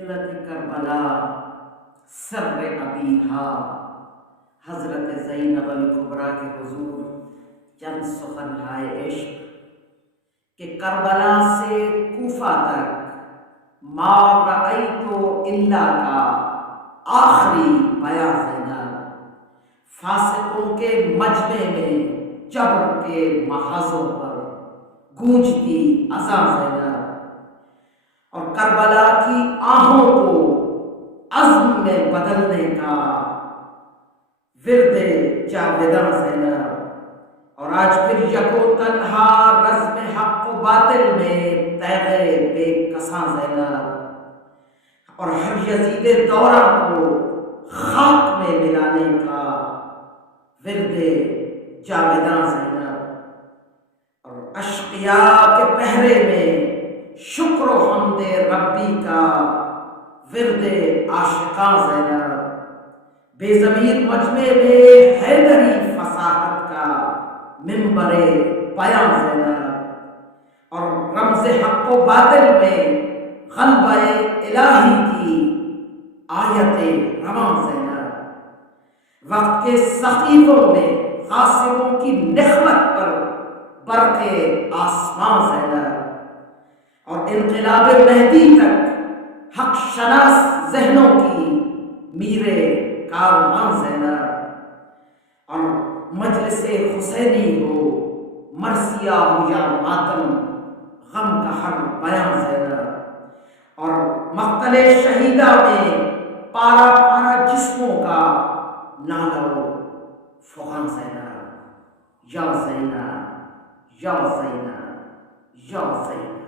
طلعت کربلا سر ابیہا، حضرت زینب الکبریٰ کے حضور چند سخن ہائے عشق کہ کربلا سے کوفہ تک ما رأیت الا کا آخری بیاں زینب، فاسقوں کے مجمع میں جبر کے محاذوں پر گونجتی اذان زینب، اور کربلا کی آہوں کو عزم میں بدلنے کا ورد جاویداں زینب، اور آج پھر یکو تنہا رزم حق و باطل میں تیغ بے کساں زینب، اور ہر یزید دورہ کو خاک میں ملانے کا ورد جاویداں زینب، اور اشقیاء کے پہرے میں شکر و حمد ربی کا ورد عاشقاں زینب، بے ضمیر مجمع میں حیدری فصاحت کا منبر بیاں زینب، اور رمز حق و باطل میں غلبہ الہی کی آیت رواں زینب، وقت کے سقیفوں میں غاصبوں کی نخوت پر برق آسماں زینب، اور انقلاب مہدی تک حق شناس ذہنوں کی میرے کارواں زینب، اور مجلس حسینی ہو مرثیہ ہو یا ماتم غم کا ہر بیاں زینب، اور مقتل شہیدہ میں پارا پارا جسموں کا نالہ و فغاں زینب، یا زینب یا زینب یا زینب۔